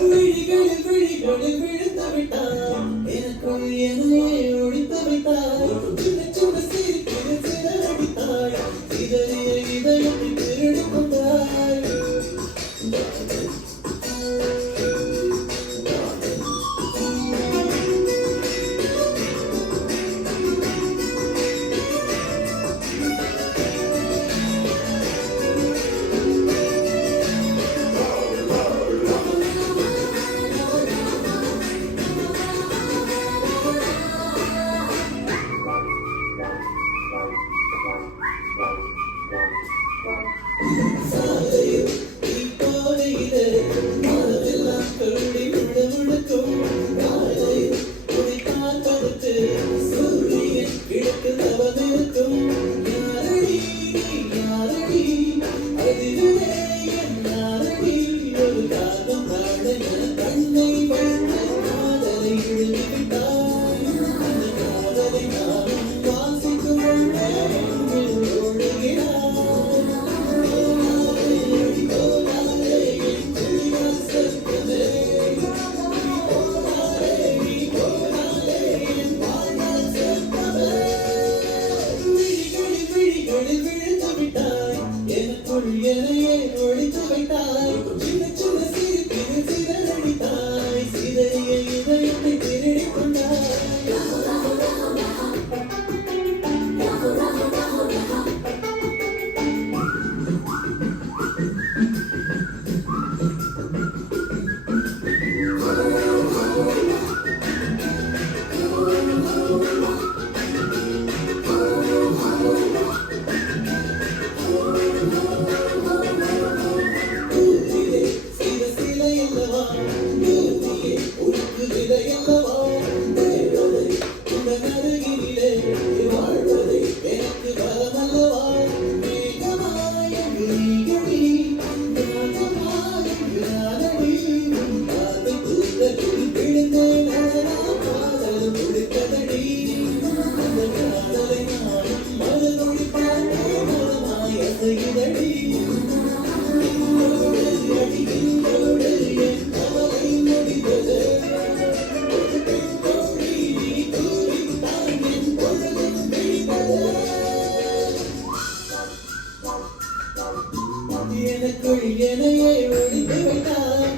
விழிகளில் விழிகளில் விழுந்து விட்டாய் எனக்குள் என்னையே ஒழித்து விட்டாய் சின்ன சின்ன சிரிப்பில் சிதறடித்தாய் சிதறிய இதயத்தை திருடி கொண்டாய் சாலையில் இப்போதையிலே மனமெல்லாம் கொள்ளி விட விழுக்கும் காலையில் உன்னை பார்ப்பதற்கு சூரியன் கிழக்கு தவமிருக்கும் யாரடி யாரடி அதிலே என் யாரடி ஒரு காலம் நாளைய கண்ணை வண்ண காதலை இழுத்துவிட்டாய் அந்த காதலை நானும் வாசிக்கும் வண்ணே ஒழுகிறாய் விழுந்து விட்டாய் எனக்குள் என்னையே ஒழித்து விட்டாய் சின்ன சின்ன சிரிப்பில் சிதறடித்தாய் சிதறிய இதயத்தை திருடி கொண்டாய் எனக்குள் என்னையே ஒழித்து விட்டாய்